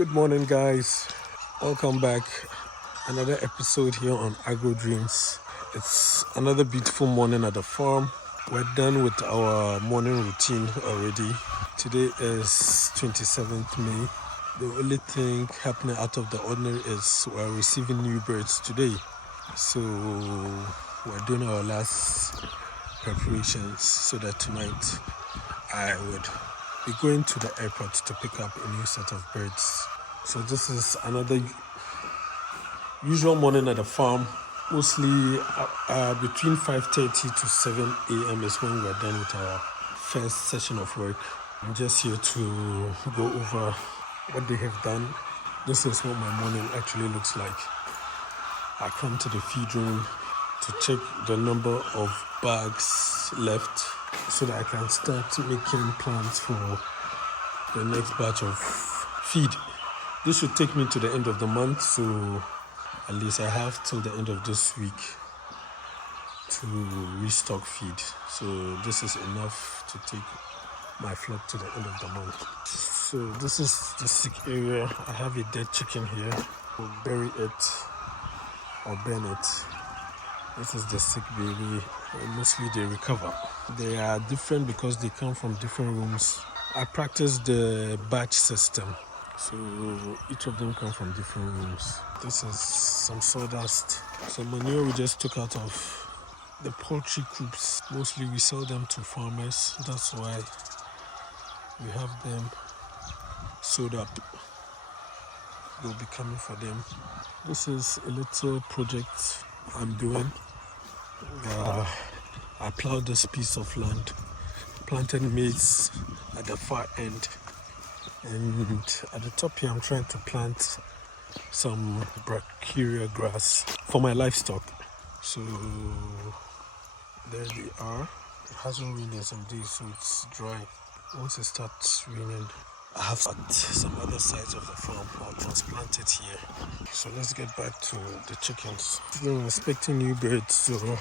Good morning, guys. Welcome back. Another episode here on Agro Dreams. It's another beautiful morning at the farm. We're done with our morning routine already. Today is 27th May. The only thing happening out of the ordinary is we're receiving new birds today. So we're doing our last preparations so that tonight I would be going to the airport to pick up a new set of birds. So this is another usual morning at the farm. Mostly between 5:30 to 7 a.m. is when we're done with our first session of work. I'm just here to go over what they have done. This is what my morning actually looks like. I come to the feed room to check the number of bags left so that I can start making plans for the next batch of feed. This should take me to the end of the month, so at least I have till the end of this week to restock feed. So this is enough to take my flock to the end of the month. So this is the sick area. I have a dead chicken here. We'll bury it or burn it. This is the sick baby. Mostly they recover. They are different because they come from different rooms. I practice the batch system, so each of them come from different rooms. This is some sawdust, some manure we just took out of the poultry coops. Mostly we sell them to farmers, that's why we have them sewed up. They'll be coming for them. This is a little project I'm doing. I plowed this piece of land, planted maize at the far end, and at the top here I'm trying to plant some brachyria grass for my livestock. So there they are. It hasn't rained in some days, so it's dry. Once it starts raining, I have some other sides of the farm. I'll transplant it here. So let's get back to the chickens. I'm expecting new birds, so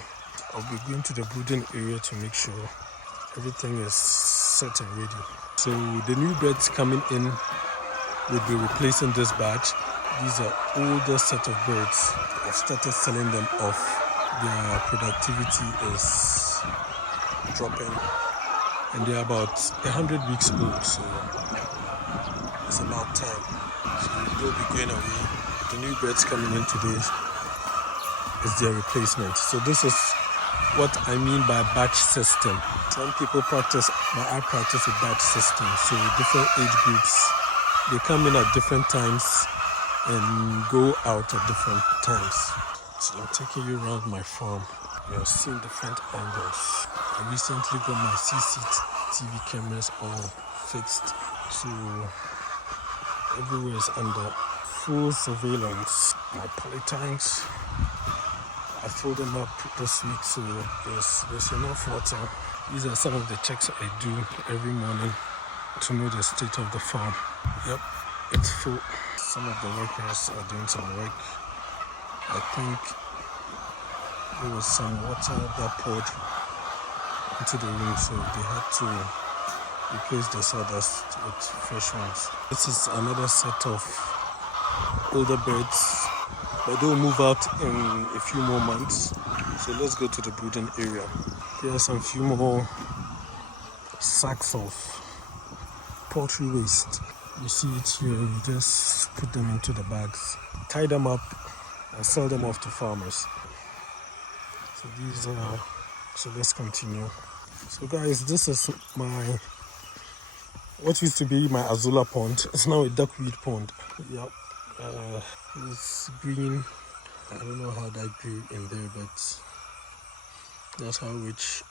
I'll be going to the brooding area to make sure everything is set and ready. So the new birds coming in will be replacing this batch. These are older set of birds. I've started selling them off. Their productivity is dropping, and they're about 100 weeks old, so it's about time. So they'll be going away. The new birds coming in today is their replacement. So this is what I mean by batch system. Some people practice, but I practice a batch system. So different age groups, they come in at different times and go out at different times. So I'm taking you around my farm. You're seeing different angles. I recently got my CCTV cameras all fixed, so everywhere is under full surveillance. My poly tanks, I filled them up this week, so there's enough water. These are some of the checks I do every morning to know the state of the farm. Yep, it's full. Some of the workers are doing some work. I think there was some water that poured into the room, so they had to replace the sawdust with fresh ones. This is another set of older birds, but they'll move out in a few more months. So let's go to the brooding area. Here are some few more sacks of poultry waste. You see it here, you just put them into the bags, tie them up, and sell them off to farmers. So these are, so let's continue. So guys, this is what used to be my Azula pond. It's now a duckweed pond. Yep. It's green. I don't know how that grew in there, but that's how rich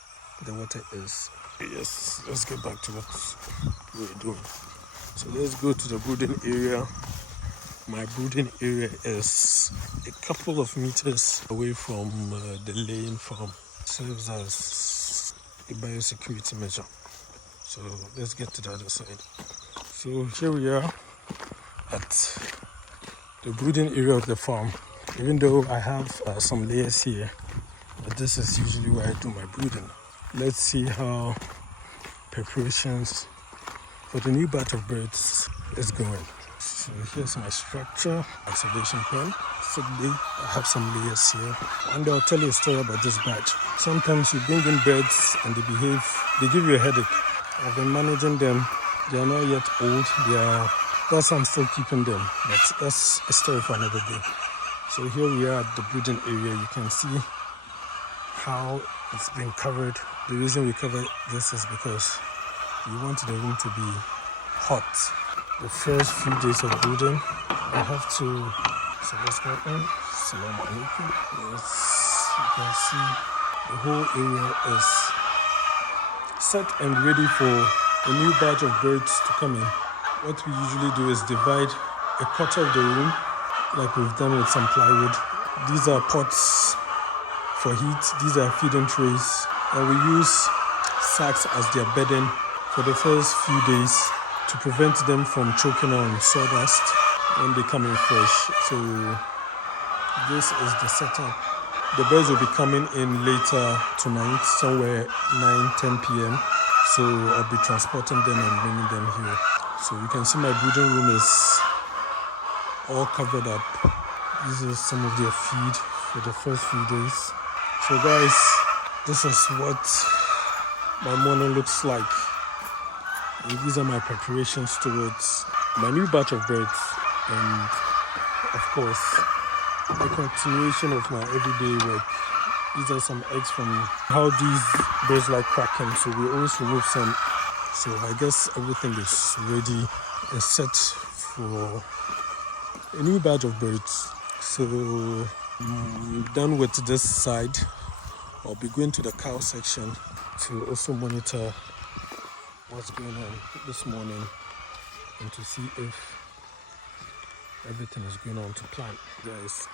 the water is. Yes, let's get back to what we're doing. So let's go to the brooding area. My brooding area is a couple of meters away from the laying farm. Serves as a biosecurity measure. So let's get to the other side. So here we are at the brooding area of the farm. Even though I have some layers here, but this is usually where I do my brooding. Let's see how preparations for the new batch of birds is going. So here's my structure, observation pen. Sick day. I have some layers here. And I'll tell you a story about this batch. Sometimes you bring in birds and they give you a headache. I've been managing them. They are not yet old. That's why I'm still keeping them. But that's a story for another day. So here we are at the brooding area. You can see how it's been covered. The reason we cover this is because we want the room to be hot. The first few days of brooding, I have to. So let's go in. Salam alaikum. Yes, you can see the whole area is set and ready for a new batch of birds to come in. What we usually do is divide a quarter of the room, like we've done with some plywood. These are pots for heat. These are feeding trays, and we use sacks as their bedding for the first few days to prevent them from choking on sawdust when they come in fresh. So this is the setup. The birds will be coming in later tonight, somewhere 9-10 p.m. So I'll be transporting them and bringing them here. So you can see my brooding room is all covered up. This is some of their feed for the first few days. So guys, this is what my morning looks like. And these are my preparations towards my new batch of birds. And of course, the continuation of my everyday work. These are some eggs from how these birds like cracking. So we always remove some. So I guess everything is ready and set for a new batch of birds. So I'm done with this side. I'll be going to the cow section to also monitor what's going on this morning and to see if everything is going on to plan, guys.